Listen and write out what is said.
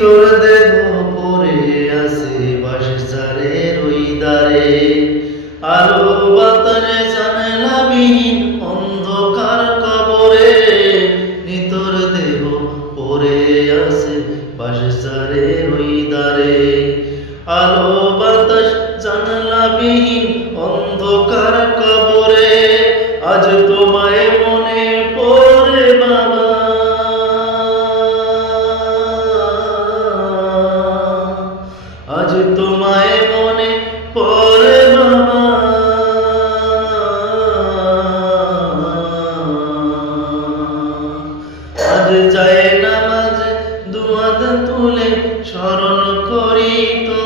তোর দেহ পরে আছে বাঁশঝাড়ের ওই দ্বারে, আলো বাতাসে জানালাবিহীন অন্ধকার কবরে। তোর দেহ পরে আছে বাঁশঝাড়ের ওই দ্বারে, আলো বাতাস জানালাবিহীন অন্ধকার কবরে। আজ তোমায় মনে পড়ে বাবা, আজ তোমায় মনে পড়ে বাবা। আজ যায় নামাজ দুহাত তুলে স্মরণ করি তো